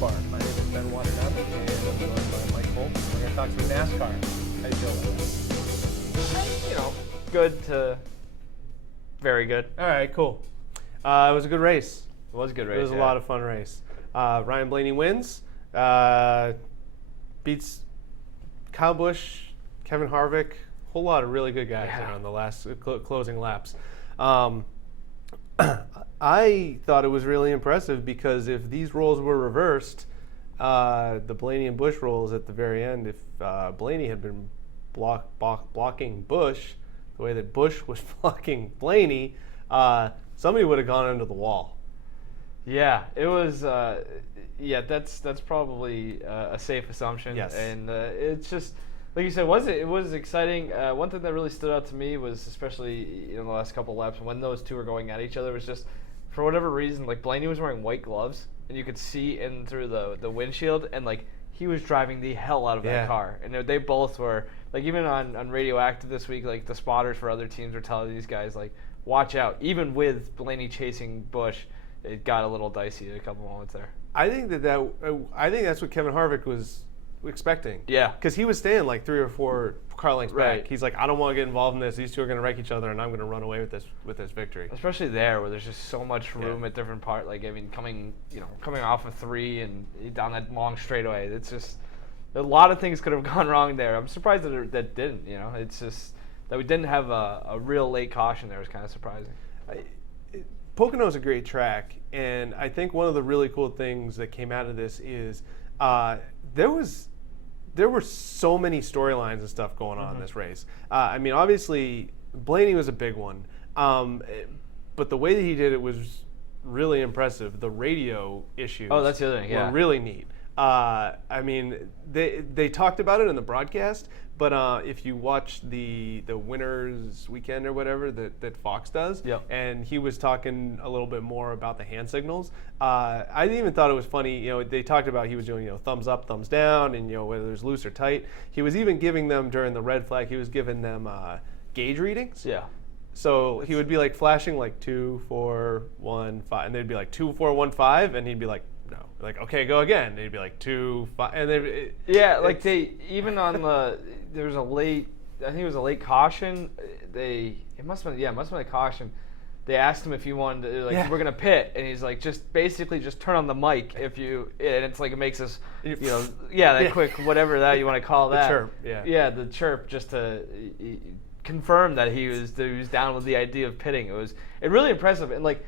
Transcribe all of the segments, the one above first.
Bar. My name is Ben Waternup, and I'm joined by Mike Holt. We're going to talk some NASCAR. How you feel about that? Good to very good. All right, cool. It was a good race. It was a good race. It was a lot of fun race. Ryan Blaney wins, beats Kyle Busch, Kevin Harvick, a whole lot of really good guys on the last closing laps. I thought it was really impressive because if these roles were reversed, the Blaney and Busch roles at the very end, if Blaney had been blocking Busch the way that Busch was blocking Blaney, somebody would have gone into the wall. Yeah, it was. That's probably a safe assumption. Yes, and it's just like you said. It was exciting. One thing that really stood out to me was, especially in the last couple of laps, when those two were going at each other, was just for whatever reason, like Blaney was wearing white gloves, and you could see in through the windshield, and like he was driving the hell out of that car, and they both were like, even on Radioactive this week, like the spotters for other teams were telling these guys like, watch out. Even with Blaney chasing Busch, it got a little dicey at a couple moments there. I think that's what Kevin Harvick was expecting. Yeah, because he was staying like 3 or 4 car lengths right back. He's like, I don't want to get involved in this. These two are going to wreck each other, and I'm going to run away with this victory. Especially there, where there's just so much room at different parts. Like, I mean, coming off of 3 and down that long straightaway, it's just a lot of things could have gone wrong there. I'm surprised that didn't. It's just that we didn't have a real late caution there was kind of surprising. Pocono's a great track, and I think one of the really cool things that came out of this is there were so many storylines and stuff going on in this race. I mean, obviously, Blaney was a big one, but the way that he did it was really impressive. The radio issues that's the other thing, were really neat. I mean, they talked about it in the broadcast, but if you watch the Winners Weekend or whatever that Fox does, and he was talking a little bit more about the hand signals, I even thought it was funny. They talked about he was doing thumbs up, thumbs down, and whether there's loose or tight. He was even giving them during the red flag. He was giving them gauge readings. Yeah. So he would be like flashing like 2, 4, 1, 5, and they'd be like 2, 4, 1, 5, and he'd be like, no, like, okay, go again. And he'd be like 2, 5, and then they even on there was I think it was a late caution. It must have been a caution. They asked him if he wanted to, we're gonna pit, and he's like, just basically just turn on the mic and it's like it makes us, quick whatever that you want to call that. The chirp, the chirp, just to confirm that he was down with the idea of pitting. It was really impressive, and like,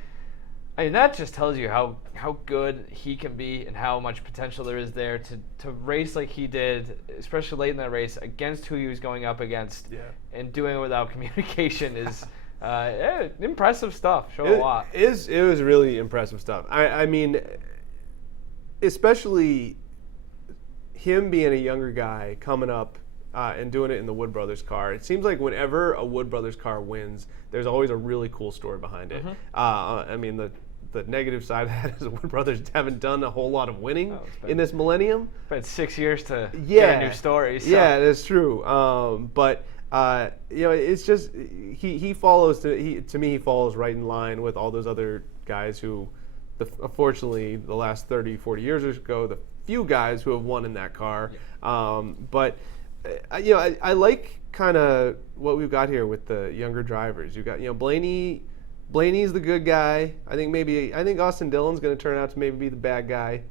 I mean, that just tells you how good he can be and how much potential there is there to race like he did, especially late in that race against who he was going up against, and doing it without communication is impressive stuff. A lot. It was really impressive stuff. I mean, especially him being a younger guy coming up and doing it in the Wood Brothers car. It seems like whenever a Wood Brothers car wins, there's always a really cool story behind it. I mean, the negative side of that is the Wood Brothers haven't done a whole lot of winning in this millennium. It's 6 years to get a new story. So. Yeah, that's true. But it's just he follows to me he follows right in line with all those other guys who, unfortunately, the last 30, 40 years ago, the few guys who have won in that car. But I like kind of what we've got here with the younger drivers. You got Blaney's the good guy. I think Austin Dillon's going to turn out to maybe be the bad guy.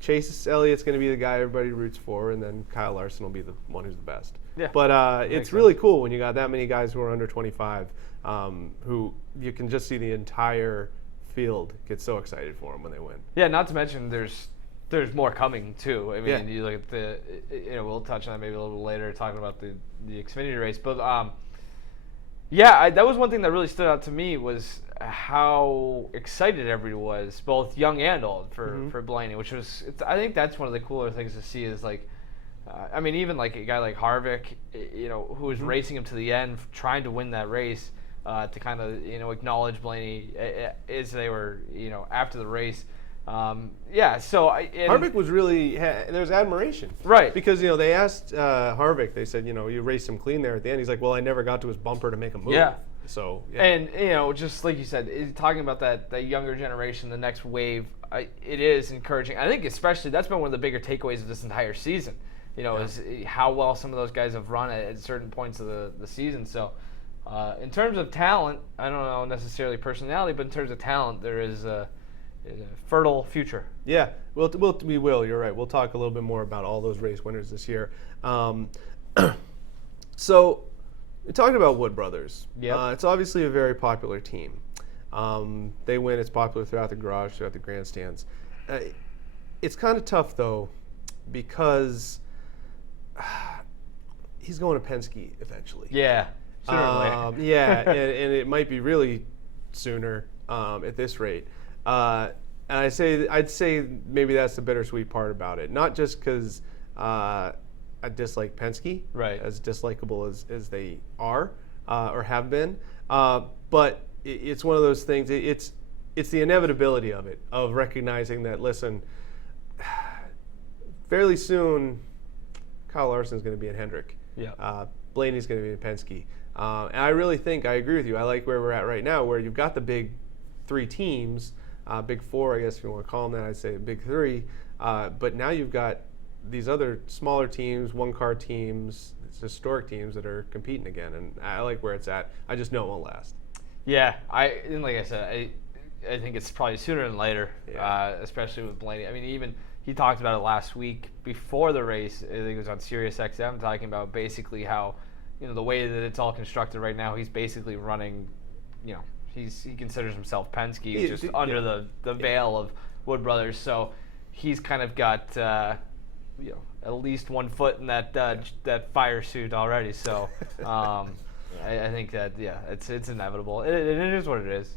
Chase Elliott's going to be the guy everybody roots for, and then Kyle Larson will be the one who's the best. Yeah. But it's really cool when you got that many guys who are under 25, who you can just see the entire field get so excited for them when they win. Yeah, not to mention there's more coming too. I mean, you look at we'll touch on that maybe a little bit later, talking about the Xfinity race, but that was one thing that really stood out to me was how excited everybody was, both young and old, for Blaney, which was I think that's one of the cooler things to see is like, I mean, even like a guy like Harvick, who was racing him to the end, trying to win that race, to kind of acknowledge Blaney as they were after the race. Harvick was really there's admiration, right? Because they asked Harvick, they said, you raced him clean there at the end. He's like, well, I never got to his bumper to make a move. Yeah. So and just like you said, talking about that younger generation, the next wave, it is encouraging. I think especially that's been one of the bigger takeaways of this entire season. Is how well some of those guys have run at certain points of the season. So, in terms of talent, I don't know necessarily personality, but in terms of talent, there is a fertile future. Yeah, we will. You're right. We'll talk a little bit more about all those race winners this year. So, we're talking about Wood Brothers. Yep. It's obviously a very popular team. They win. It's popular throughout the garage, throughout the grandstands. It's kind of tough, though, because he's going to Penske eventually. Yeah, sooner or later. Yeah, and it might be really sooner at this rate. And I'd say maybe that's the bittersweet part about it. Not just because I dislike Penske, right, as dislikable as they are or have been, but it's one of those things. It's the inevitability of it, of recognizing that, listen, fairly soon Kyle Larson's going to be in Hendrick. Yeah. Blaney's going to be in Penske. And I really think, I agree with you, I like where we're at right now, where you've got the big three teams, big four, I guess if you want to call them that, I'd say big three. But now you've got these other smaller teams, one-car teams, historic teams that are competing again. And I like where it's at. I just know it won't last. Yeah, and like I said, I think it's probably sooner than later, especially with Blaney. I mean, even he talked about it last week before the race. I think it was on Sirius XM, talking about basically how, the way that it's all constructed right now, he's basically running, he considers himself Penske, just under the veil of Wood Brothers. So he's kind of got, at least 1 foot in that fire suit already. So I think that, it's inevitable. It is what it is.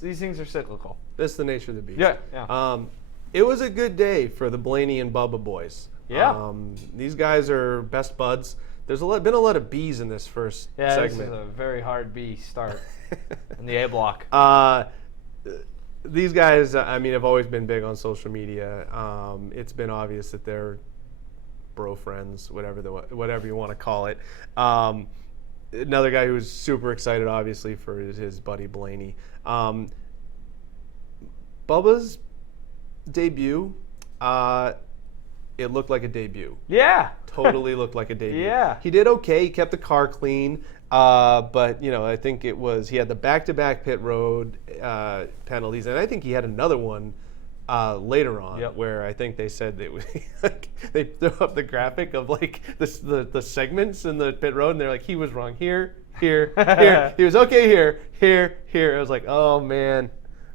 These things are cyclical. That's the nature of the beast. Yeah. It was a good day for the Blaney and Bubba boys. Yeah. These guys are best buds. There's been a lot of B's in this first segment. This is a very hard B start in the A block. These guys, have always been big on social media. It's been obvious that they're bro friends, whatever you want to call it. Another guy who was super excited, obviously, for his buddy Blaney. Bubba's debut, it looked like a debut. Yeah. Totally looked like a debut. Yeah. He did okay. He kept the car clean. But, I think he had the back-to-back pit road penalties. And I think he had another one later on, where I think they said they threw up the graphic of the segments in the pit road, and they're like, he was wrong here, here. He was okay here. I was like, oh man.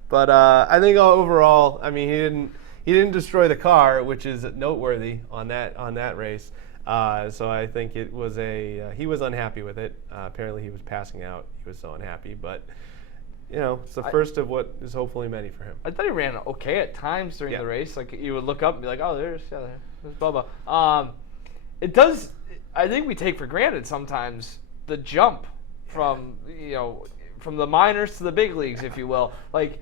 But I think overall, he didn't destroy the car, which is noteworthy on that race. So I think it was he was unhappy with it. Apparently he was passing out. He was so unhappy, but. It's the first of what is hopefully many for him. I thought he ran okay at times during the race. Like, you would look up and be like, oh, there's Bubba. It does, I think we take for granted sometimes the jump from the minors to the big leagues, if you will. Like,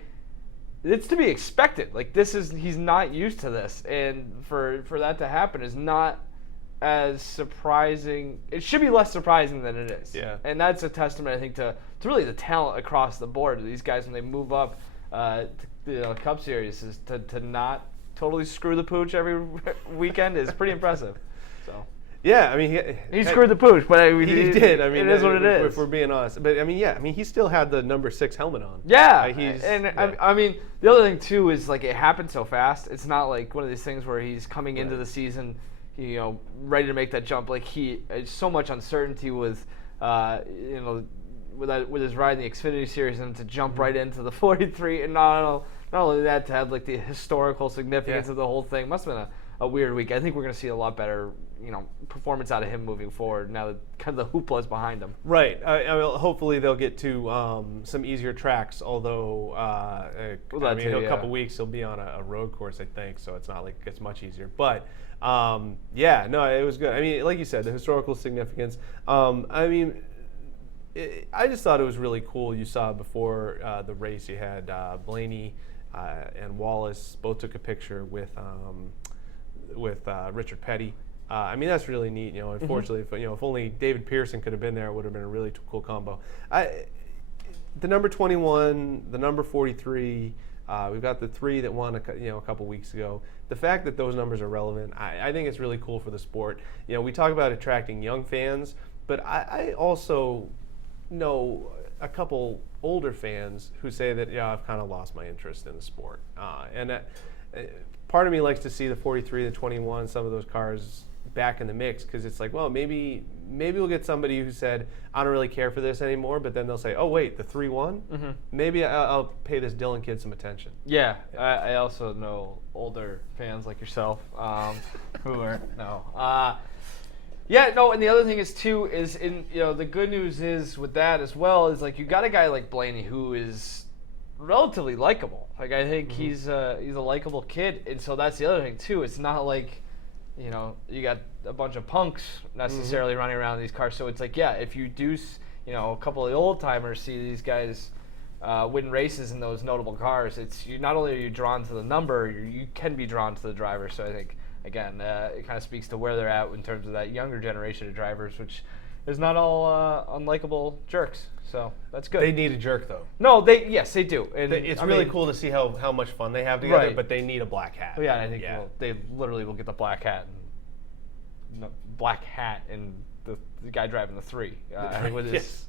it's to be expected. Like, he's not used to this. And for that to happen is not as surprising. It should be less surprising than it is. Yeah. And that's a testament, I think, to really the talent across the board. These guys, when they move up to the Cup Series, is to not totally screw the pooch every weekend is pretty impressive. So. Yeah, he screwed the pooch, but he did. It is what it is. If we're being honest, but he still had the number 6 helmet on. Yeah, the other thing too is it happened so fast. It's not like one of these things where he's coming into the season, ready to make that jump. It's so much uncertainty with, with his ride in the Xfinity Series, and to jump right into the 43, and not only that, to have the historical significance of the whole thing. Must have been a weird week. I think we're going to see a lot better, performance out of him moving forward now that kind of the hoopla is behind him. Right. Hopefully they'll get to some easier tracks. Although in a couple weeks he'll be on a road course, I think. So it's not like it's much easier. But it was good. Like you said, the historical significance. I just thought it was really cool. You saw before the race, you had Blaney and Wallace both took a picture with Richard Petty. That's really neat. Unfortunately, if only David Pearson could have been there, it would have been a really cool combo. The number 21, the number 43, We've got the 3 that won a couple weeks ago. The fact that those numbers are relevant, I think it's really cool for the sport. We talk about attracting young fans, but I also know a couple older fans who say that, I've kind of lost my interest in the sport. Part of me likes to see the 43, the 21, some of those cars back in the mix, because it's like, well, maybe we'll get somebody who said, I don't really care for this anymore, but then they'll say, oh wait, the 3-1? Mm-hmm. Maybe I'll pay this Dylan kid some attention. Yeah, I also know older fans like yourself who are and the other thing is too is the good news is with that as well is like you got a guy like Blaney who is relatively likable. Like I think he's a likable kid, and so that's the other thing too. It's not like you got a bunch of punks necessarily running around these cars. So it's like, if you do, a couple of the old timers see these guys win races in those notable cars, not only are you drawn to the number, you can be drawn to the driver. So I think, again, it kind of speaks to where they're at in terms of that younger generation of drivers, which is not all unlikable jerks. So that's good. They need a jerk, though. No, yes, they do. And it's really cool to see how much fun they have together, but they need a black hat. Well, I think they literally will get the black hat and the guy driving the 3. I think with his,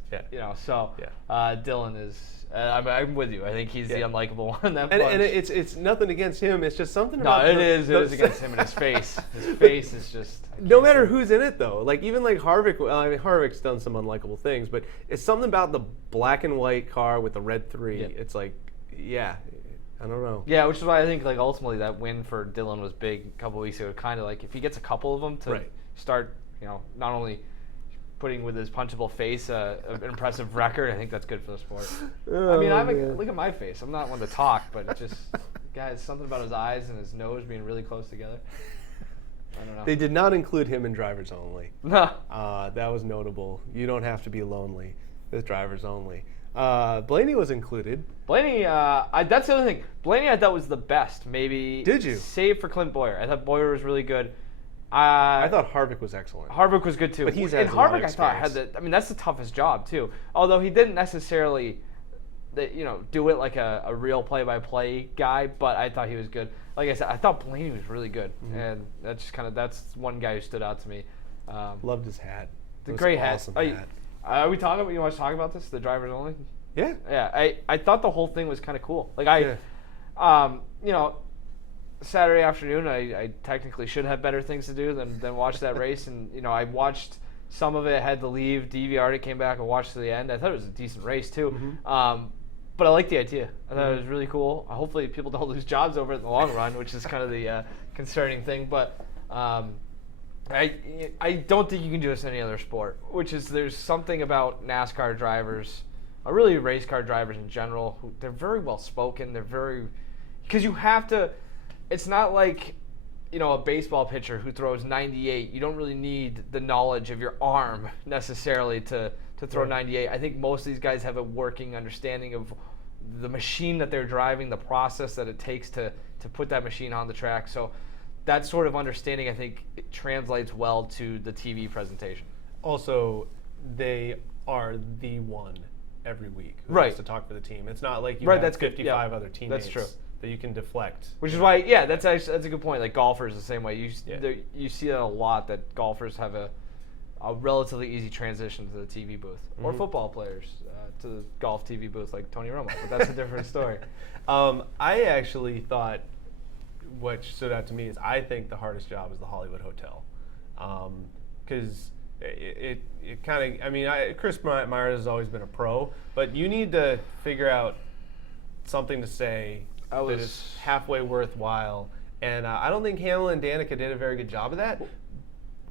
Dylan is. I'm with you. I think he's the unlikable one in that bunch. And it's nothing against him. It's just something about it is against him and his face. His face is just. No matter who's in it, though. Like even like Harvick. Harvick's done some unlikable things, but it's something about the black and white car with the red 3. Yeah. It's like, I don't know. Yeah, which is why I think like ultimately that win for Dylan was big a couple weeks ago. Kind of like if he gets a couple of them to start, not only putting with his punchable face an impressive record, I think that's good for the sport. Look at my face. I'm not one to talk, but it just, guys, something about his eyes and his nose being really close together. I don't know. They did not include him in drivers only. No. That was notable. You don't have to be lonely. It's drivers only. Blaney was included. Blaney, that's the other thing. Blaney I thought was the best, maybe. Did you? Save for Clint Boyer. I thought Boyer was really good. I thought Harvick was excellent. Harvick was good too. But Harvick, I thought, that's the toughest job too. Although he didn't necessarily, do it like a real play-by-play guy, but I thought he was good. Like I said, I thought Blaney was really good, and that's one guy who stood out to me. Loved his hat. The great awesome hat. Are we talking about? You want to talk about this? The drivers only? Yeah. Yeah. I thought the whole thing was kind of cool. Like Saturday afternoon, I technically should have better things to do than watch that race, and I watched some of it. Had to leave, DVR'd it, came back and watched to the end. I thought it was a decent race too, but I like the idea. I thought it was really cool. Hopefully, people don't lose jobs over it in the long run, which is kind of the concerning thing. But I don't think you can do this in any other sport. Which is there's something about NASCAR drivers, or really race car drivers in general, who they're very well spoken. They're very because you have to. It's not like, a baseball pitcher who throws 98. You don't really need the knowledge of your arm necessarily to throw 98. I think most of these guys have a working understanding of the machine that they're driving, the process that it takes to put that machine on the track. So that sort of understanding, I think, it translates well to the TV presentation. Also, they are the one every week who has to talk for the team. It's not like you have 55 other teammates. That's true. That you can deflect. Which is why, that's a good point. Like golfers the same way. You see that a lot, that golfers have a relatively easy transition to the TV booth, or football players to the golf TV booth, like Tony Romo. But that's a different story. I actually thought what stood out to me is I think the hardest job is the Hollywood Hotel, because it kind of. Chris Myers has always been a pro, but you need to figure out something to say that is halfway worthwhile, and I don't think Hamlin and Danica did a very good job of that.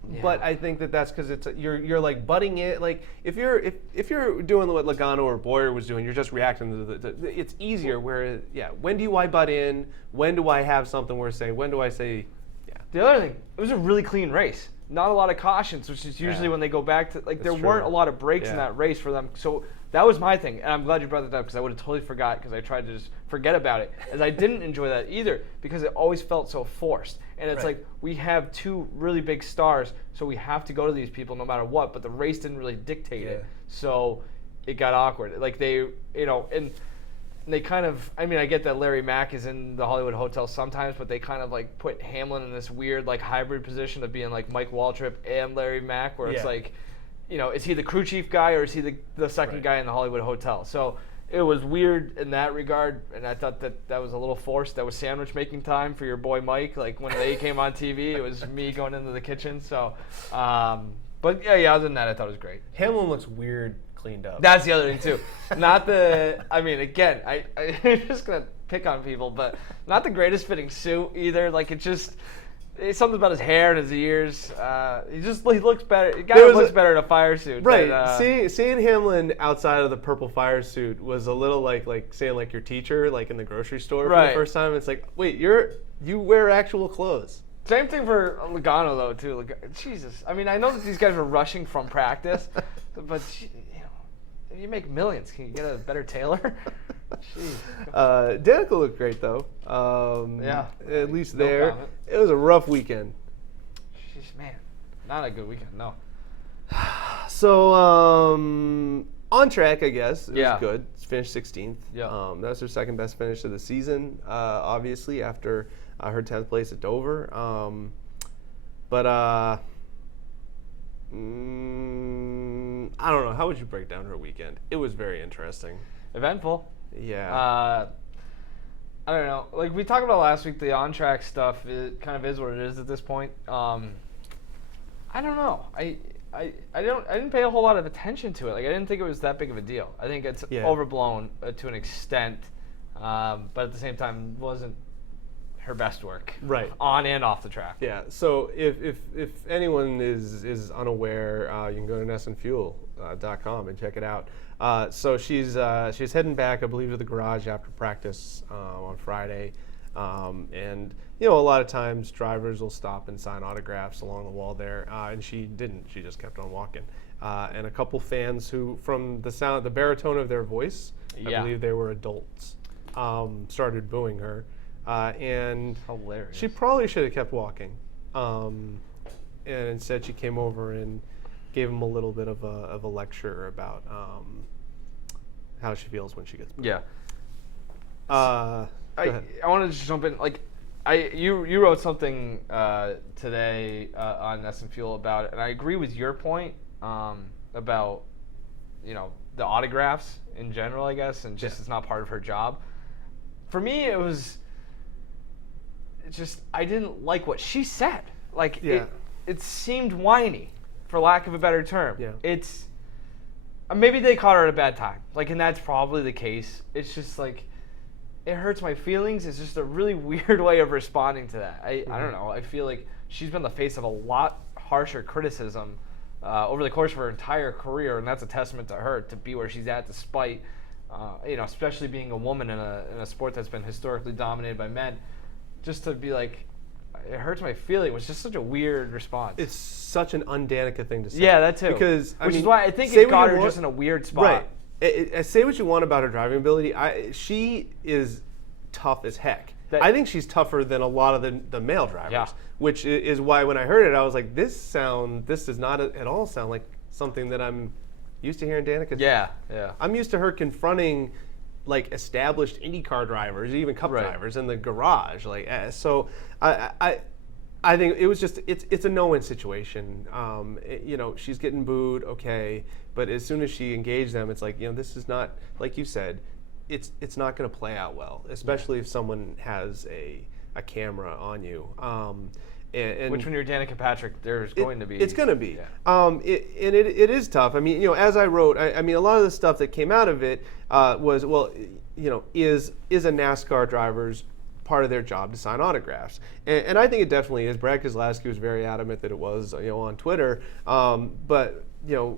Yeah. But I think that's because you're like butting in. Like if you're doing what Logano or Boyer was doing, you're just reacting to it's easier. Where when do I butt in? When do I have something where say? When do I say? Yeah. The other thing, it was a really clean race. Not a lot of cautions, which is usually when they go back to there weren't a lot of breaks in that race for them. So that was my thing, and I'm glad you brought that up because I would have totally forgot because I tried to just forget about it. As I didn't enjoy that either because it always felt so forced. And it's like we have two really big stars, so we have to go to these people no matter what. But the race didn't really dictate it, so it got awkward. Like they, and they kind of, I mean, I get that Larry Mack is in the Hollywood Hotel sometimes, but they kind of like put Hamlin in this weird like hybrid position of being like Mike Waltrip and Larry Mack, where it's like, you know, is he the crew chief guy or is he the second guy in the Hollywood Hotel? So it was weird in that regard, and I thought that was a little forced. That was sandwich making time for your boy Mike. Like when they came on TV, it was me going into the kitchen. So, but yeah, other than that, I thought it was great. Hamlin looks weird cleaned up. That's the other thing too. Not the. I mean, again, I'm just gonna pick on people, but not the greatest fitting suit either. Like it's something about his hair and his ears. He looks better. The guy looks better in a fire suit. Right. Than, seeing Hamlin outside of the purple fire suit was a little like saying like your teacher like in the grocery store for the first time. It's like, wait, you wear actual clothes. Same thing for Logano though too. Jesus. I mean, I know that these guys were rushing from practice, but you make millions. Can you get a better tailor? Jeez. Danica looked great though. At least there. Comment. It was a rough weekend. Jeez, man, not a good weekend. No. So on track, I guess. It was good. Finished 16th. Yeah. That was her second best finish of the season. Obviously after her 10th place at Dover. I don't know. How would you break down her weekend? It was very interesting. Eventful. Yeah. I don't know. Like we talked about last week, the on-track stuff, it kind of is what it is at this point. I don't know. I didn't pay a whole lot of attention to it. Like I didn't think it was that big of a deal. I think it's overblown to an extent, but at the same time, wasn't her best work, right, on and off the track. Yeah. So if anyone is unaware, you can go to NessandFuel.com and check it out. So she's heading back, I believe, to the garage after practice on Friday, and you know a lot of times drivers will stop and sign autographs along the wall there, and she didn't. She just kept on walking. And a couple fans who, from the baritone of their voice, I believe they were adults, started booing her. And hilarious. She probably should have kept walking, and instead she came over and gave him a little bit of a lecture about how she feels when she gets booed. Yeah. Go ahead. I wanted to just jump in. Like, you wrote something today on Ness and Fuel about it, and I agree with your point about the autographs in general, I guess, and just it's not part of her job. For me, it was. Just I didn't like what she said. Like it seemed whiny, for lack of a better term. Yeah. It's maybe they caught her at a bad time. Like, and that's probably the case. It's just like it hurts my feelings. It's just a really weird way of responding to that. I don't know. I feel like she's been the face of a lot harsher criticism over the course of her entire career, and that's a testament to her to be where she's at, despite especially being a woman in a sport that's been historically dominated by men. Just to be like, it hurts my feeling. It was just such a weird response. It's such an un-Danica thing to say. Yeah, that too. Because which is why I think it got her just in a weird spot. Right. Say what you want about her driving ability. She is tough as heck. I think she's tougher than a lot of the male drivers, which is why when I heard it, I was like, this does not at all sound like something that I'm used to hearing Danica. Yeah. I'm used to her confronting like established IndyCar drivers, even Cup drivers in the garage. Like, so I think it was just it's a no-win situation. She's getting booed, okay, but as soon as she engaged them, it's like this is not, like you said, it's not going to play out well, especially if someone has a camera on you. Which when you're Danica Patrick, there's going to be. It's going to be. Yeah. It is tough. I mean, as I wrote, I mean, a lot of the stuff that came out of it was, is a NASCAR driver's part of their job to sign autographs? And I think it definitely is. Brad Keselowski was very adamant that it was, on Twitter. But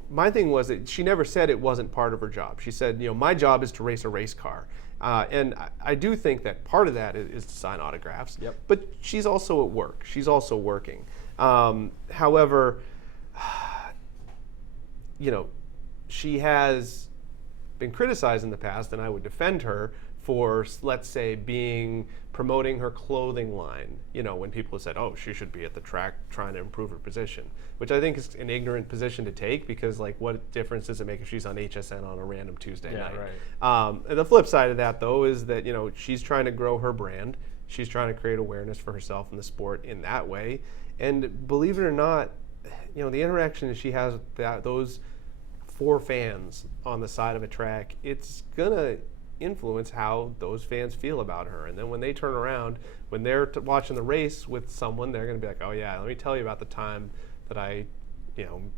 my thing was that she never said it wasn't part of her job. She said, my job is to race a race car. And I do think that part of that is to sign autographs. Yep. But she's also at work. She's also working. However, she has been criticized in the past, and I would defend her for, let's say, promoting her clothing line, when people have said, oh, she should be at the track trying to improve her position, which I think is an ignorant position to take, because what difference does it make if she's on HSN on a random Tuesday night? Right. And the flip side of that, though, is that she's trying to grow her brand. She's trying to create awareness for herself in the sport in that way. And believe it or not, the interaction that she has with those 4 fans on the side of a track, it's gonna influence how those fans feel about her. And then when they turn around, when they're watching the race with someone, they're going to be like, oh yeah, let me tell you about the time that I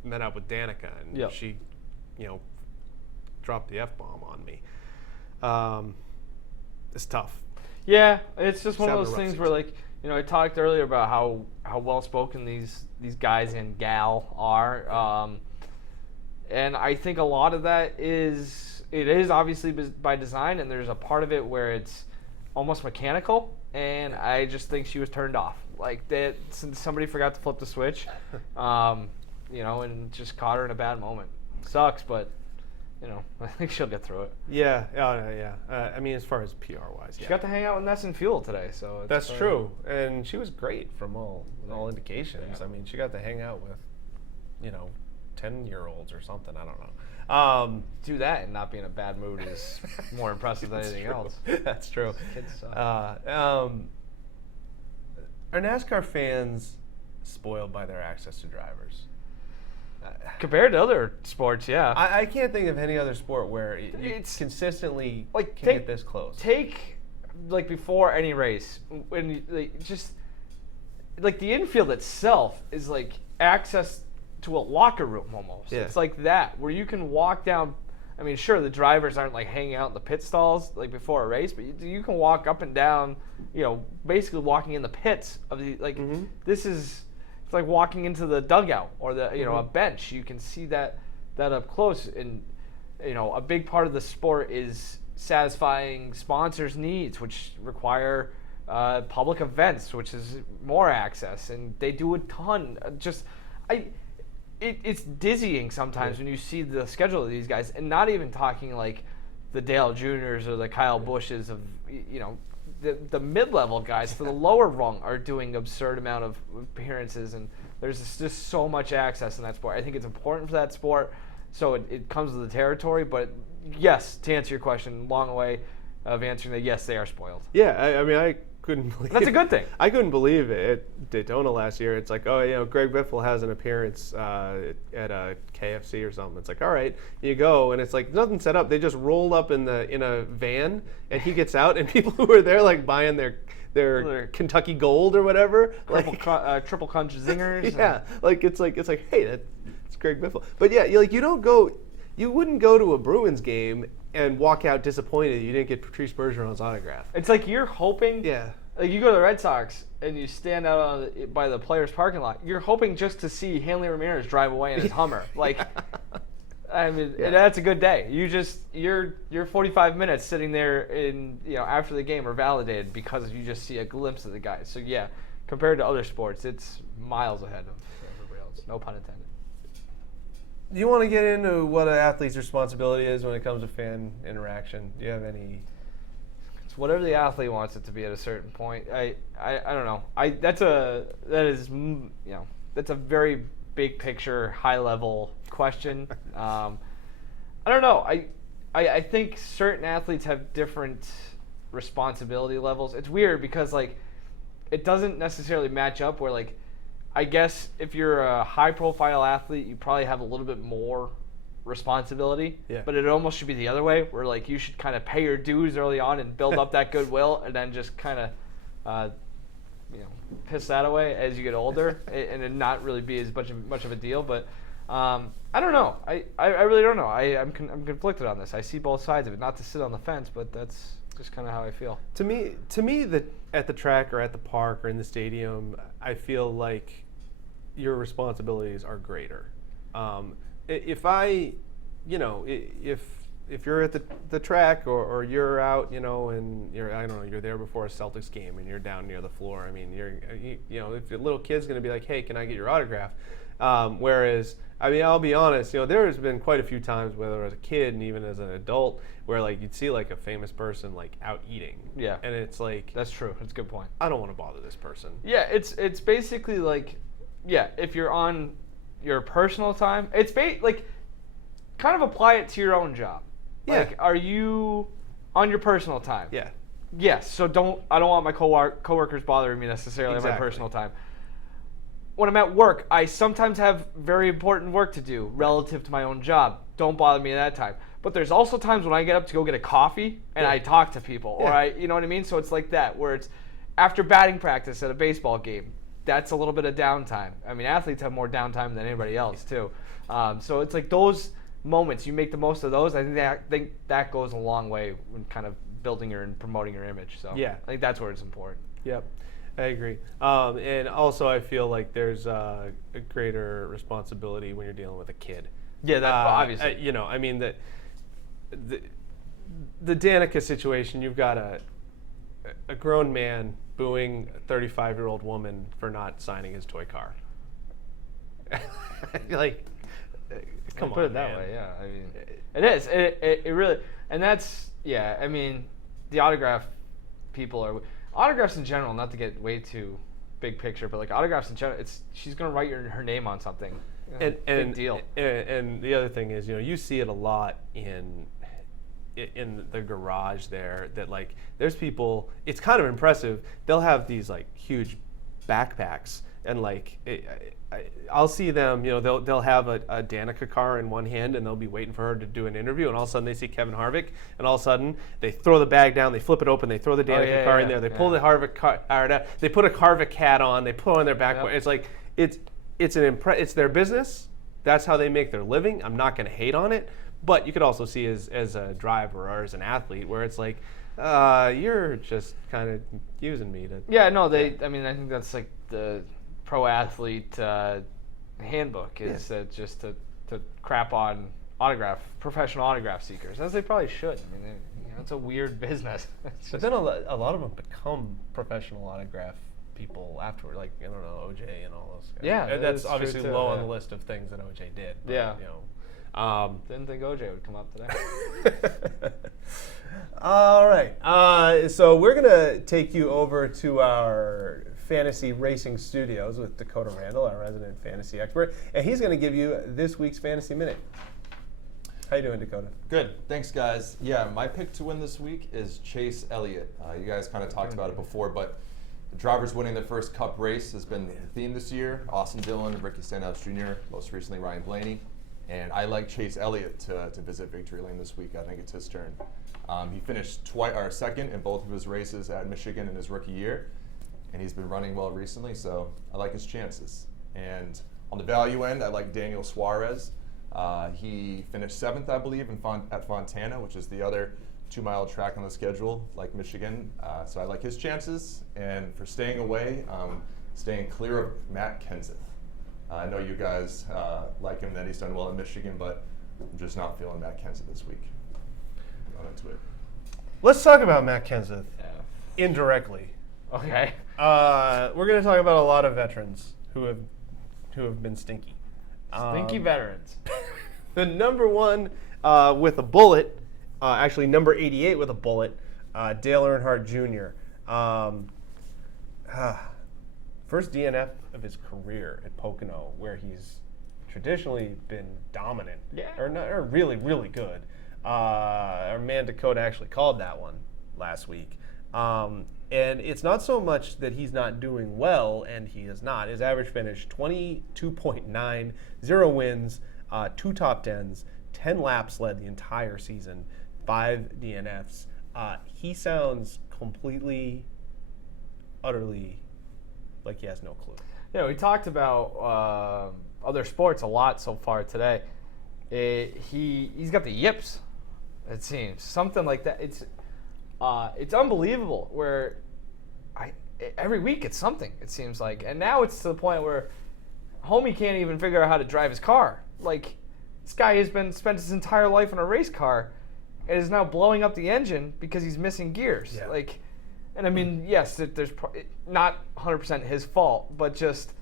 met up with Danica and she dropped the F-bomb on me. It's tough. Yeah, it's just one of those things where, like, I talked earlier about how well spoken these guys and gal are, and I think a lot of that is obviously by design, and there's a part of it where it's almost mechanical, and I just think she was turned off. Like, that somebody forgot to flip the switch, and just caught her in a bad moment. Sucks, but I think she'll get through it. Yeah, I mean, as far as PR-wise, she got to hang out with Ness and Fuel today, so that's true, and she was great from all indications. Yeah. I mean, she got to hang out with 10-year-olds or something. I don't know. Do that and not be in a bad mood is more impressive than anything else. That's true. Kids suck. Are NASCAR fans spoiled by their access to drivers? Compared to other sports, yeah. I can't think of any other sport where it's consistently can get this close. Take, before any race, when the infield itself is access to a locker room almost. Yeah. It's like that, where you can walk down. I mean, sure, the drivers aren't hanging out in the pit stalls before a race, but you can walk up and down, basically walking in the pits of the This is, it's like walking into the dugout or the a bench. You can see that up close, and a big part of the sport is satisfying sponsors' needs, which require public events, which is more access, and they do a ton. It's dizzying sometimes when you see the schedule of these guys, and not even talking the Dale Juniors or the Kyle Bushes of the mid-level guys to the lower rung are doing absurd amount of appearances, and there's just so much access in that sport. I think it's important for that sport, so it comes with the territory. But yes, to answer your question, long way of answering that, yes, they are spoiled. Yeah, I mean, I couldn't believe that's a good thing. I couldn't believe it at Daytona last year. It's like, oh, Greg Biffle has an appearance at a KFC or something. It's like, all right, you go, and it's like nothing set up. They just rolled up in a van, and he gets out, and people who are there buying their Kentucky Gold or whatever, triple crunch zingers. Yeah, it's like, hey, that's Greg Biffle. But yeah, you wouldn't go to a Bruins game and walk out disappointed you didn't get Patrice Bergeron's autograph. It's like you're hoping. Yeah. You go to the Red Sox and you stand out by the players' parking lot. You're hoping just to see Hanley Ramirez drive away in his Hummer. I mean, that's a good day. You're 45 minutes sitting there in after the game are validated because you just see a glimpse of the guy. So yeah, compared to other sports, it's miles ahead of everybody else. No pun intended. Do you want to get into what an athlete's responsibility is when it comes to fan interaction? Do you have any? It's whatever the athlete wants it to be at a certain point. I don't know. That's a very big picture, high level question. I don't know. I think certain athletes have different responsibility levels. It's weird because it doesn't necessarily match up where I guess if you're a high-profile athlete, you probably have a little bit more responsibility. Yeah. But it almost should be the other way, where you should kind of pay your dues early on and build up that goodwill, and then just kind of, piss that away as you get older, and it not really be as much of a deal. But I don't know. I really don't know. I'm conflicted on this. I see both sides of it. Not to sit on the fence, but that's just kind of how I feel. To me, that at the track or at the park or in the stadium, I feel like your responsibilities are greater. If if you're at the track or you're out, and you're there before a Celtics game and you're down near the floor. I mean, if your little kid's going to be like, hey, can I get your autograph? Whereas, I mean, I'll be honest, there has been quite a few times, whether as a kid and even as an adult, where like you'd see like a famous person like out eating. Yeah. And it's like, that's true. That's a good point. I don't want to bother this person. Yeah, it's basically like, if you're on your personal time, it's like kind of apply it to your own job. Yeah. Like, are you on your personal time? Yeah. Yes. So I don't want my coworkers bothering me necessarily on my personal time. When I'm at work, I sometimes have very important work to do relative to my own job. Don't bother me at that time. But there's also times when I get up to go get a coffee and I talk to people, or you know what I mean? So it's like that, where it's after batting practice at a baseball game. That's a little bit of downtime. I mean, athletes have more downtime than anybody else too. So it's like those moments, you make the most of those. I think that goes a long way when kind of building and promoting your image. So I think that's where it's important. Yep. I agree. And also I feel like there's a greater responsibility when you're dealing with a kid. Yeah, that obviously. I mean, the Danica situation, you've got a grown man booing a 35-year-old woman for not signing his toy car. Like, come on, put it that way, yeah. I mean, it is. It really, and that's, I mean, the autograph people are, autographs in general, not to get way too big picture, but like autographs in general, she's going to write her name on something. Big deal. And the other thing is, you see it a lot in the garage there, that like there's people, it's kind of impressive, they'll have these like huge backpacks, and like I'll see them, they'll have a Danica car in one hand and they'll be waiting for her to do an interview, and all of a sudden they see Kevin Harvick, and all of a sudden they throw the bag down, they flip it open, they throw the Danica car in there, they pull the Harvick car out, they put a Harvick hat on, they put on their backpack. It's like it's their business. That's how they make their living. I'm not going to hate on it. But you could also see as a driver or as an athlete where it's like, you're just kind of using me to. Yeah, no, I mean, I think that's like the pro athlete handbook is just to crap on professional autograph seekers, as they probably should. I mean, it's a weird business. But then a lot of them become professional autograph people afterward, like, I don't know, OJ and all those guys. Yeah, that's obviously low on the list of things that OJ did. But, didn't think OJ would come up today. All right. So we're going to take you over to our fantasy racing studios with Dakota Randall, our resident fantasy expert, and he's going to give you this week's Fantasy Minute. How you doing, Dakota? Good. Thanks, guys. Yeah, my pick to win this week is Chase Elliott. You guys kind of talked about it before, but the drivers winning their first Cup race has been the theme this year. Austin Dillon, Ricky Stenhouse Jr., most recently Ryan Blaney. And I like Chase Elliott to visit victory lane this week. I think it's his turn. He finished second in both of his races at Michigan in his rookie year, and he's been running well recently, so I like his chances. And on the value end, I like Daniel Suarez. He finished 7th, I believe, at Fontana, which is the other 2-mile track on the schedule, like Michigan. So I like his chances. And for staying away, staying clear of Matt Kenseth. I know you guys like him, that he's done well in Michigan, but I'm just not feeling Matt Kenseth this week. Going into it. Let's talk about Matt Kenseth indirectly. Okay. We're going to talk about a lot of veterans who have been stinky. Stinky veterans. The number one with a bullet, actually number 88 with a bullet, Dale Earnhardt Jr. First DNF of his career at Pocono, where he's traditionally been dominant, or really, really good. Our man Dakota actually called that one last week. And it's not so much that he's not doing well, and he is not. His average finish, 22.9, 0 wins, 2 top 10s, 10 laps led the entire season, 5 DNFs. He sounds completely, utterly like he has no clue. Yeah, we talked about other sports a lot so far today. He's got the yips, it seems. Something like that. It's unbelievable where every week it's something, it seems like. And now it's to the point where homie can't even figure out how to drive his car. Like, this guy has spent his entire life in a race car, and is now blowing up the engine because he's missing gears. Yeah. Like, and I mean, yes, there's not 100% his fault, but just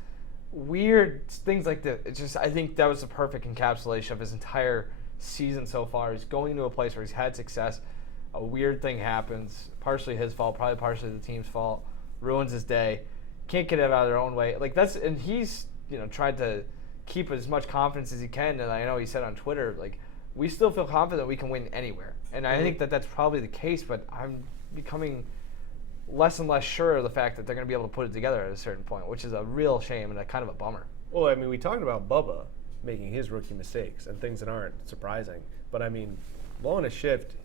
weird things like that. It's just, I think that was the perfect encapsulation of his entire season so far. He's going into a place where he's had success. A weird thing happens, partially his fault, probably partially the team's fault, ruins his day, can't get it out of their own way. Like and he's, tried to keep as much confidence as he can. And I know he said on Twitter, like, we still feel confident we can win anywhere. And I think that's probably the case, but I'm becoming less and less sure of the fact that they're going to be able to put it together at a certain point, which is a real shame and a kind of a bummer. Well, I mean, we talked about Bubba making his rookie mistakes and things that aren't surprising. But, I mean, blowing a shift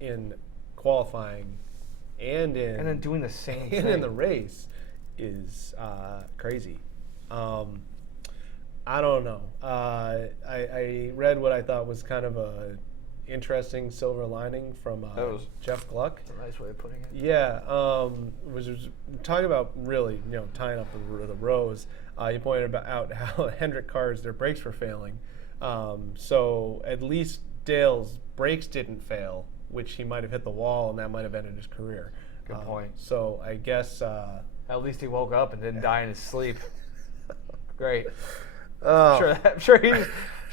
in qualifying and then doing the same and thing in the race is crazy. I don't know. I read what I thought was kind of a interesting silver lining from Jeff Gluck. That's a nice way of putting it. Yeah, was talking about really, tying up the rows. You pointed out how Hendrick cars, their brakes were failing. So at least Dale's brakes didn't fail, which he might have hit the wall, and that might have ended his career. Good point. So I guess at least he woke up and didn't die in his sleep. Great. Oh. I'm sure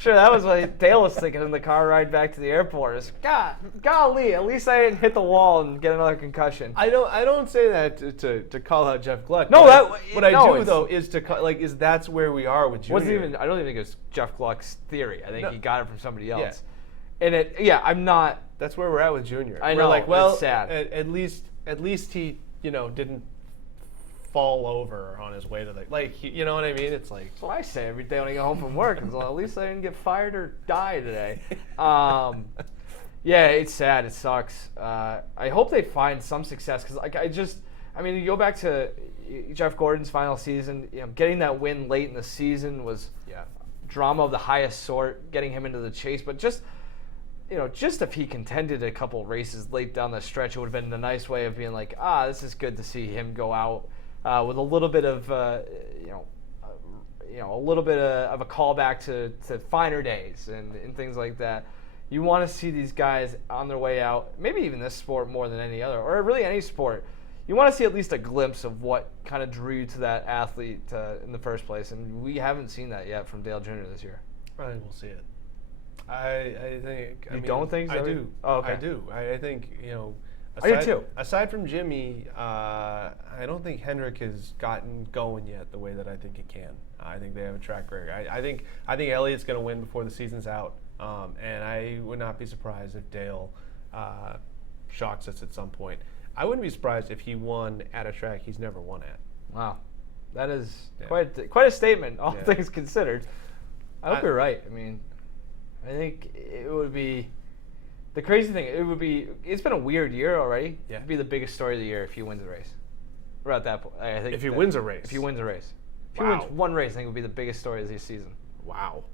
that was what Dale was thinking in the car ride back to the airport. Is golly, at least I didn't hit the wall and get another concussion. I don't say that to call out Jeff Gluck. No, what I do though is is that's where we are with Junior. I don't even think it was Jeff Gluck's theory. I think he got it from somebody else. Yeah. And I'm not. That's where we're at with Junior. I we're know. Like, well, it's sad. At least he didn't fall over on his way to you know what I mean? It's like, that's what I say every day when I get home from work. Well, at least I didn't get fired or die today. Yeah, it's sad. It sucks. I hope they find some success because, you go back to Jeff Gordon's final season. Getting that win late in the season was drama of the highest sort. Getting him into the chase, but just if he contended a couple races late down the stretch, it would have been a nice way of being like, this is good to see him go out with a little bit of, a little bit of a callback to finer days and things like that. You want to see these guys on their way out, maybe even this sport more than any other, or really any sport. You want to see at least a glimpse of what kind of drew you to that athlete in the first place, and we haven't seen that yet from Dale Jr. this year. I think we'll see it. I think. You don't think so? I do. Oh, okay. I do. I think I do too. Aside from Jimmy, I don't think Hendrick has gotten going yet the way that I think he can. I think they have a track record. I think Elliott's going to win before the season's out, and I would not be surprised if Dale shocks us at some point. I wouldn't be surprised if he won at a track he's never won at. Wow, that is quite a statement, all things considered. I hope you're right. I mean, I think it would be. The crazy thing, it's been a weird year already. Yeah. It'd be the biggest story of the year if he wins a race. We're at that point. I think if he wins a race. If he wins a race. If Wow. he wins one race, I think it would be the biggest story of this season. Wow.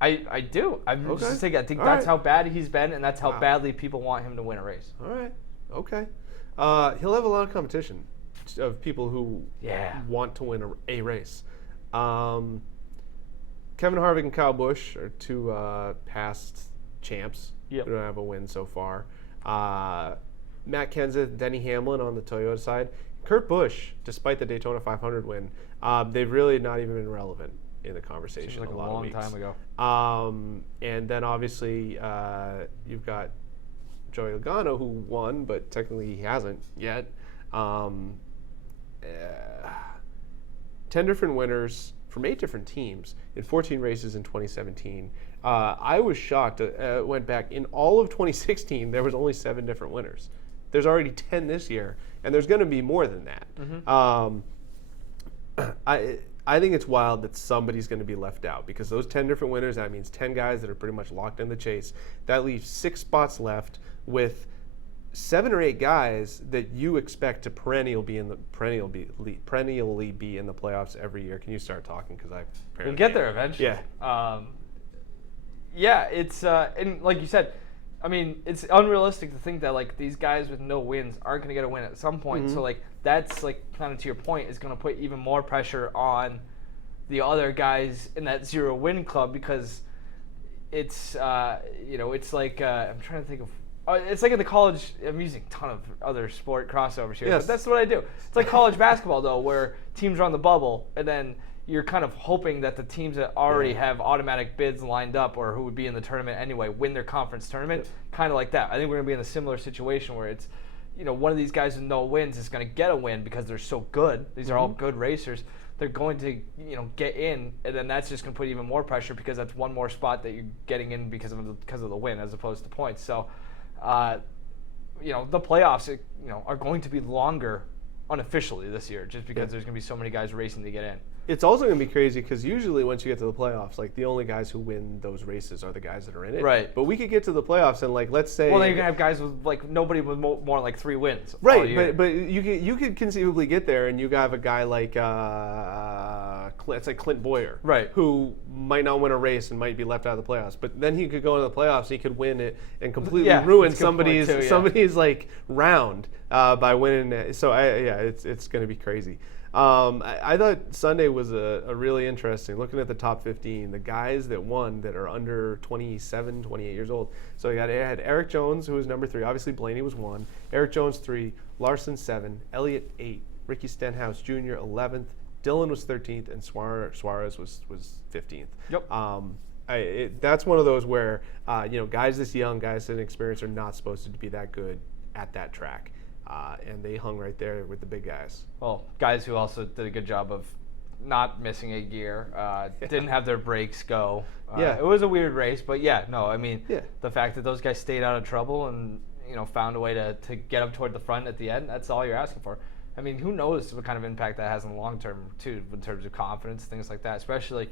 I do. I'm Okay. just thinking, I think All that's right. how bad he's been, and that's how Wow. badly people want him to win a race. All right. Okay. He'll have a lot of competition of people who want to win a race. Kevin Harvick and Kyle Busch are two past champs. Yep. We don't have a win so far. Matt Kenseth, Denny Hamlin on the Toyota side. Kurt Busch, despite the Daytona 500 win, they've really not even been relevant in the conversation. Seems like a lot long of weeks. time ago. And then obviously you've got Joey Logano, who won, but technically he hasn't yet. 10 different winners from 8 different teams in 14 races in 2017. I was shocked. Went back in all of 2016. There was only 7 different winners. There's already 10 this year, and there's going to be more than that. I think it's wild that somebody's going to be left out because those 10 different winners, that means 10 guys that are pretty much locked in the chase. That leaves 6 spots left with 7 or 8 guys that you expect to perennially be in the playoffs every year. Can you start talking? Because We'll get there eventually. Yeah. It's and like you said, I mean, it's unrealistic to think that like these guys with no wins aren't going to get a win at some point. Mm-hmm. So like that's like kind of to your point is going to put even more pressure on the other guys in that 0 win club because it's it's like I'm trying to think of. It's like in the college. I'm using a ton of other sport crossovers here, Yes. but that's what I do. It's like college basketball though, where teams are on the bubble, and then you're kind of hoping that the teams that already have automatic bids lined up or who would be in the tournament anyway win their conference tournament. Kind of like that. I think we're gonna be in a similar situation where it's, one of these guys with no wins is gonna get a win because they're so good. These are all good racers. They're going to, get in, and then that's just gonna put even more pressure because that's one more spot that you're getting in because of the win as opposed to points. So. The playoffs, are going to be longer unofficially this year just because there's going to be so many guys racing to get in. It's also going to be crazy because usually once you get to the playoffs, like the only guys who win those races are the guys that are in it. Right. But we could get to the playoffs and let's say. Well, then you're going to have guys with nobody with more than 3 wins. Right, but you could conceivably get there and you have a guy like let's say Clint Boyer, right, who might not win a race and might be left out of the playoffs, but then he could go into the playoffs. He could win it and completely ruin somebody's round by winning it. So it's going to be crazy. I thought Sunday was a really interesting, looking at the top 15, the guys that won that are under 27, 28 years old. So I had Eric Jones, who was number 3. Obviously, Blaney was 1. Eric Jones, 3. Larson, 7. Elliott, 8. Ricky Stenhouse Jr., 11th. Dillon was 13th, and Suarez was 15th. Yep. That's one of those where, guys this young, guys this inexperienced are not supposed to be that good at that track. And they hung right there with the big guys. Well, guys who also did a good job of not missing a gear, didn't have their brakes go. It was a weird race, but the fact that those guys stayed out of trouble and found a way to get up toward the front at the end, that's all you're asking for. I mean, who knows what kind of impact that has in the long term too, in terms of confidence, things like that. Especially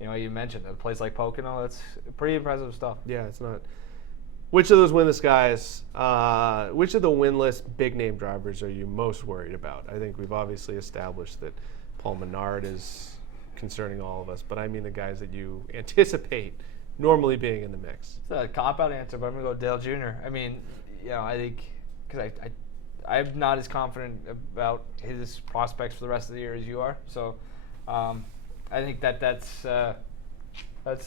you mentioned a place like Pocono, that's pretty impressive stuff. Yeah, it's not. Which of those winless guys, which of the winless big name drivers are you most worried about? I think we've obviously established that Paul Menard is concerning all of us, but I mean the guys that you anticipate normally being in the mix. It's a cop-out answer, but I'm going to go Dale Jr. I mean, I think because I'm not as confident about his prospects for the rest of the year as you are. So I think that's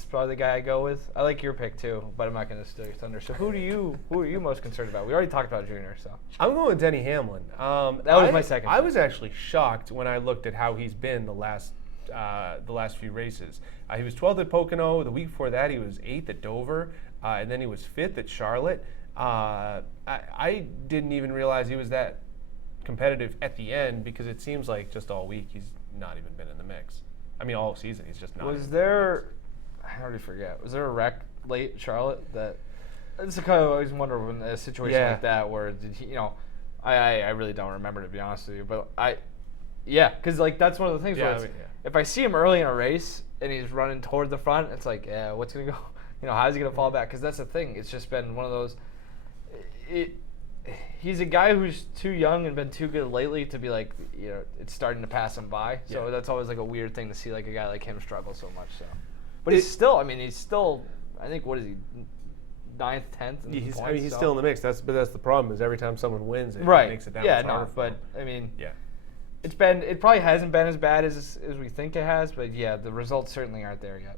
probably the guy I go with. I like your pick too, but I'm not going to steal your thunder. So who are you most concerned about? We already talked about Junior, so I'm going with Denny Hamlin. That was my second. I was actually shocked when I looked at how he's been the last few races. He was 12th at Pocono. The week before that, he was 8th at Dover, and then he was 5th at Charlotte. I didn't even realize he was that competitive at the end because it seems like just all week he's not even been in the mix. I mean, all season he's just not. Was there? I already forget. Was there a wreck late at Charlotte that? It's kind of always wonder when a situation like that where did he? I really don't remember, to be honest with you, but because that's one of the things where if I see him early in a race and he's running toward the front, it's like, what's gonna go? How's he gonna fall back? Because that's the thing. It's just been one of those. He's a guy who's too young and been too good lately to be like, it's starting to pass him by. So that's always like a weird thing to see, like a guy like him struggle so much. So, but he's still. I think what is he, 9th, 10th? He's still in the mix. But that's the problem is every time someone wins, it makes it down. It probably hasn't been as bad as we think it has. But the results certainly aren't there yet.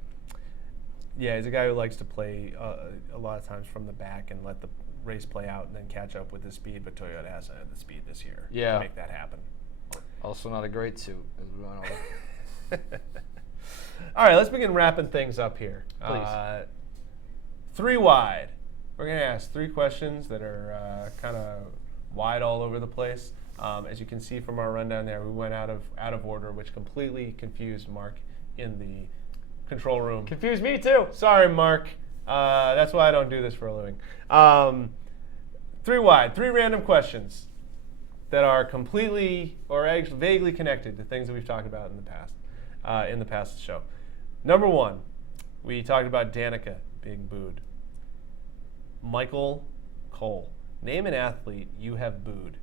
Yeah, he's a guy who likes to play a lot of times from the back and let the race play out and then catch up with his speed, but Toyota hasn't had the speed this year to make that happen. Also not a great suit, as we went over. All right, let's begin wrapping things up here. Please. 3 wide. We're going to ask 3 questions that are kind of wide all over the place. As you can see from our rundown there, we went out of order, which completely confused Mark in the control room. Confused me too. Sorry, Mark. That's why I don't do this for a living. 3 wide, 3 random questions that are completely or actually vaguely connected to things that we've talked about in the past show. Number 1, we talked about Danica being booed. Michael Cole, name an athlete you have booed.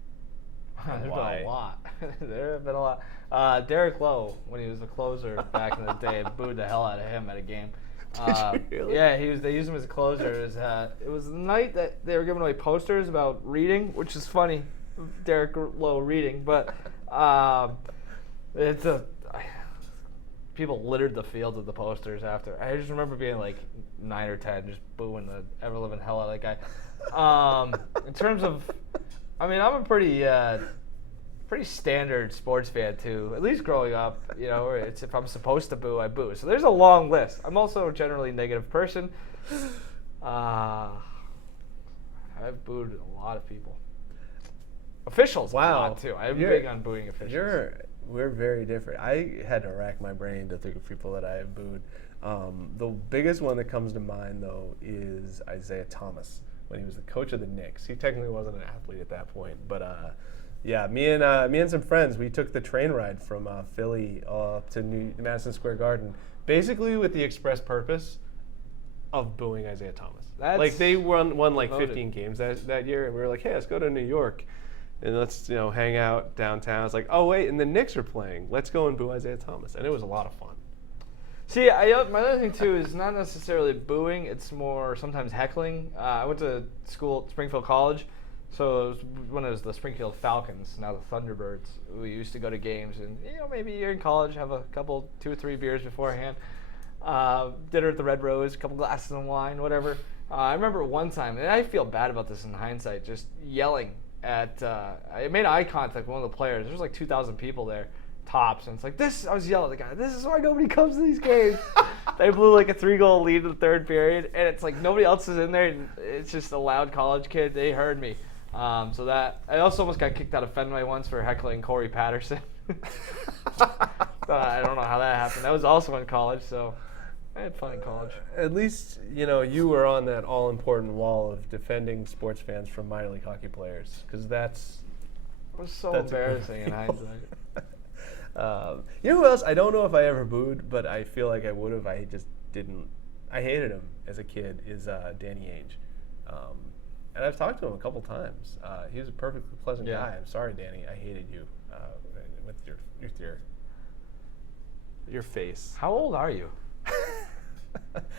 There's been a lot. There have been a lot. Derek Lowe, when he was a closer back in the day, booed the hell out of him at a game. Really? Yeah, they used him as a closer. It was the night that they were giving away posters about reading, which is funny, Derek Lowe reading. But people littered the field with the posters after. I just remember being like 9 or 10, just booing the ever living hell out of that guy. In terms of, I mean, I'm a pretty standard sports fan too. At least growing up, you know, it's if I'm supposed to boo, I boo. So there's a long list. I'm also a generally negative person. I've booed a lot of people. Officials, Wow. a lot too. I'm You're- big on booing officials. We're very different. I had to rack my brain to think of people that I have booed. The biggest one that comes to mind, though, is Isaiah Thomas when he was the coach of the Knicks. He technically wasn't an athlete at that point, but yeah, me and some friends, we took the train ride from Philly up to Madison Square Garden, basically with the express purpose of booing Isaiah Thomas. Like they won like devoted. 15 games that year, and we were like, hey, let's go to New York. And let's hang out downtown. It's like, oh wait, and the Knicks are playing. Let's go and boo Isaiah Thomas, and it was a lot of fun. See, my other thing too is not necessarily booing. It's more sometimes heckling. I went to school at Springfield College, so it was when it was the Springfield Falcons, now the Thunderbirds. We used to go to games, and maybe you're in college, have a couple, 2 or 3 beers beforehand. Dinner at the Red Rose, a couple glasses of wine, whatever. I remember one time, and I feel bad about this in hindsight, just yelling at. I made eye contact with one of the players. There was like 2,000 people there, tops, and it's like this. I was yelling at the guy. This is why nobody comes to these games. They blew like a 3-goal lead in the 3rd period, and it's like nobody else is in there. And it's just a loud college kid. They heard me. So that I also almost got kicked out of Fenway once for heckling Corey Patterson. I don't know how that happened. That was also in college, so I had fun in college. At least you were on that all-important wall of defending sports fans from minor league hockey players, because that's. It was so That's a good embarrassing in hindsight. You know who else? I don't know if I ever booed, but I feel like I would have. I just didn't. I hated him as a kid. Is Danny Ainge, and I've talked to him a couple times. He was a perfectly pleasant Yeah. guy. I'm sorry, Danny. I hated you with your face. How old are you?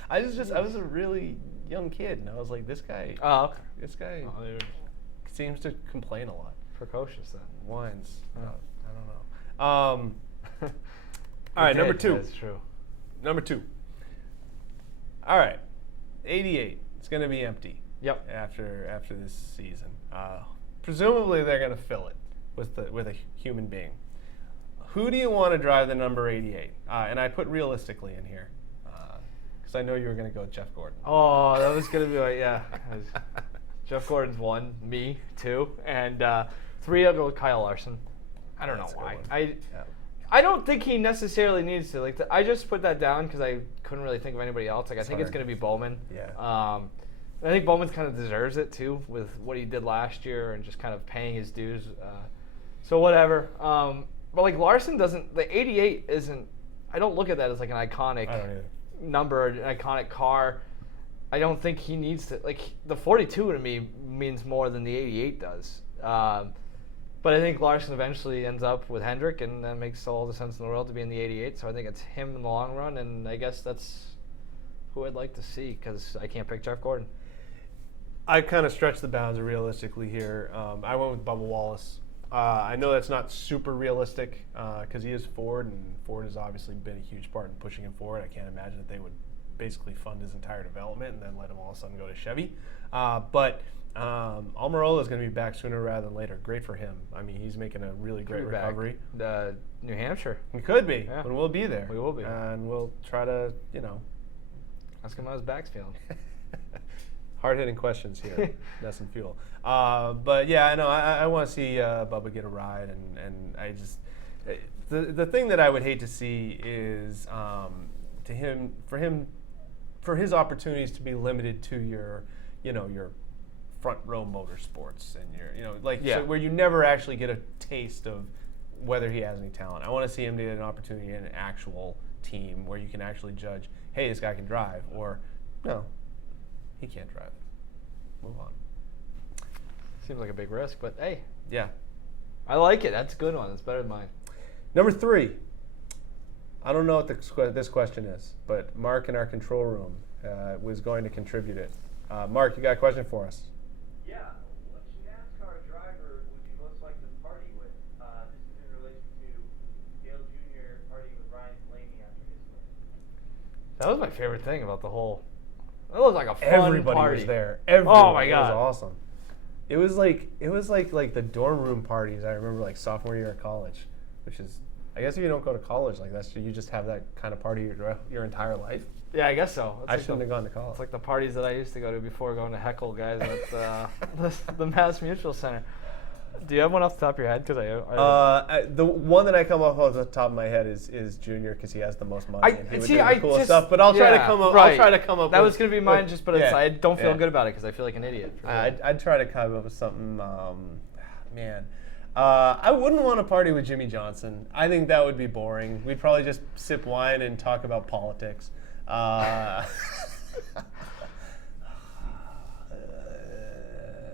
I was a really young kid, and I was like, this guy Oh, okay. Oh, they were seems to complain a lot. precocious then. Whines. Oh. I don't know. All right, He number did, 2. That's true. Number 2. All right, 88. It's going to be empty. Yep. After this season, presumably they're going to fill it with a human being. Who do you want to drive the number 88? And I put realistically in here because I know you were going to go with Jeff Gordon. Oh, that was gonna be like Jeff Gordon's 1, me 2, and 3 I'll go with Kyle Larson. I don't That's a know good why. one. I don't think he necessarily needs to. Like I just put that down because I couldn't really think of anybody else. Like I think it's hard. gonna be Bowman. Yeah. I think Bowman kind of deserves it too with what he did last year and just kind of paying his dues. So whatever. But like Larson doesn't. The 88 isn't. I don't look at that as like an iconic I don't either. number, an iconic car. I don't think he needs to. Like the 42 to me means more than the 88 does. But I think Larson eventually ends up with Hendrick, and that makes all the sense in the world to be in the 88. So I think it's him in the long run, and I guess that's who I'd like to see because I can't pick Jeff Gordon. I kind of stretched the bounds realistically here. I went with Bubba Wallace. I know that's not super realistic because he is Ford, and Ford has obviously been a huge part in pushing him forward. I can't imagine that they would basically fund his entire development and then let him all of a sudden go to Chevy. But Almirola is going to be back sooner rather than later. Great for him. I mean, he's making a really great recovery. New Hampshire. He could be, Yeah. but we'll be there. We will be. And we'll try to, Ask him how his back's feeling. hard-hitting questions here. That's some fuel. But yeah, I know I want to see Bubba get a ride, and I just the thing that I would hate to see is for his opportunities to be limited to your front row motorsports and so where you never actually get a taste of whether he has any talent. I want to see him get an opportunity in an actual team where you can actually judge, hey, this guy can drive, or no, he can't drive. Move on. Seems like a big risk, but hey, Yeah. I like it. That's a good one. It's better than mine. Number 3. I don't know what this question is, but Marc in our control room was going to contribute it. Marc, you got a question for us? Yeah. Which NASCAR driver would you most like to party with? This is in relation to Dale Jr. partying with Ryan Blaney after That was my favorite thing about the whole. It was like a fun Everybody party. was there. Everyone. Oh my It God. was awesome. It was like the dorm room parties I remember like sophomore year of college, which is I guess if you don't go to college like that, you just have that kind of party your entire life. Yeah, I guess so. It's I like shouldn't have gone to college. It's like the parties that I used to go to before going to heckle guys at the Mass Mutual Center. Do you have one off the top of your head? Because The one that I come up off the top of my head is Junior because he has the most money and he would do the cool just, stuff. But I'll try to yeah, come up. right. I'll try to come up. That with, was gonna be mine, with- but it's, yeah, I don't feel yeah. good about it because I feel like an idiot. I'd try to come up with something. Man, I wouldn't want to party with Jimmy Johnson. I think that would be boring. We'd probably just sip wine and talk about politics.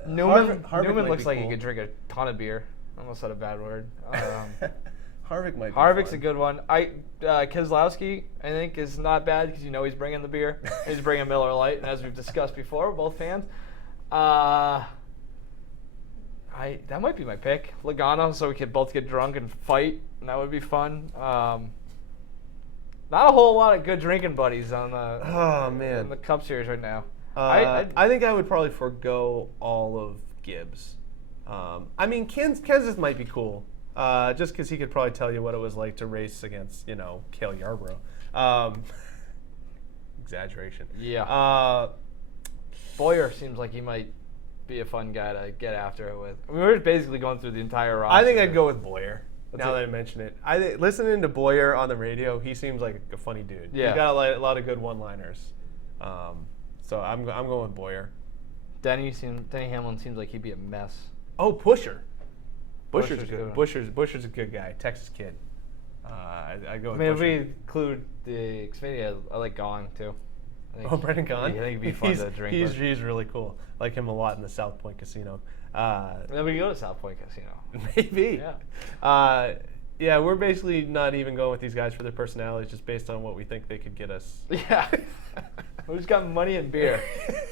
Newman Harvick might looks be like cool. he could drink a ton of beer. I almost said a bad word. Harvick might. Be Harvick's fun. a good one. Keselowski, I think, is not bad because he's bringing the beer. He's bringing Miller Lite, and as we've discussed before, we're both fans. That might be my pick. Logano, so we could both get drunk and fight, and that would be fun. Not a whole lot of good drinking buddies on the man. the Cup Series right now. I think I would probably forego all of Gibbs. I mean, Kansas might be cool, just because he could probably tell you what it was like to race against, Cale Yarborough. Exaggeration. Yeah. Boyer seems like he might be a fun guy to get after it with. I mean, we're basically going through the entire roster. I think I'd go with Boyer. That's Now it. that I mention it, listening to Boyer on the radio, he seems like a funny dude. Yeah. He's got a lot of good one-liners. So I'm going with Boyer. Denny Hamlin seems like he'd be a mess. Oh, Pusher. Busher's Busher's a good good. one. Busher's a good guy. Texas kid. I go I with mean, if Busher. we include the Xfinity, I like Gong too. I think, Oh, Brendan Gaughan? I think it'd be fun to drink with. He's really cool. Like him a lot in the South Point Casino. And then we can go to South Point Casino. Maybe. Yeah. Yeah, we're basically not even going with these guys for their personalities, just based on what we think they could get us. Yeah. Who's got money and beer?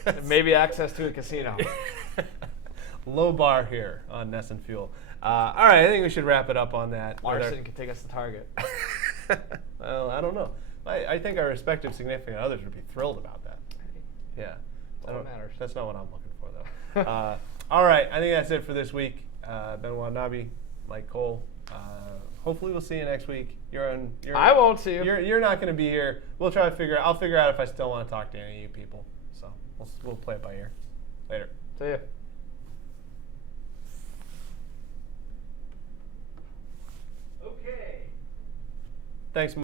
And maybe access to a casino. Low bar here on Ness and Fuel. All right, I think we should wrap it up on that. Larson can take us to Target. Well, I don't know. I think our respective significant others would be thrilled about that. Yeah. All that matters. That's not what I'm looking for, though. All right, I think that's it for this week. Benoit Nabi, Mike Cole. Hopefully we'll see you next week. I won't see you. You're not going to be here. We'll try to figure. I'll figure out if I still want to talk to any of you people. So we'll play it by ear. Later. See ya. Okay. Thanks.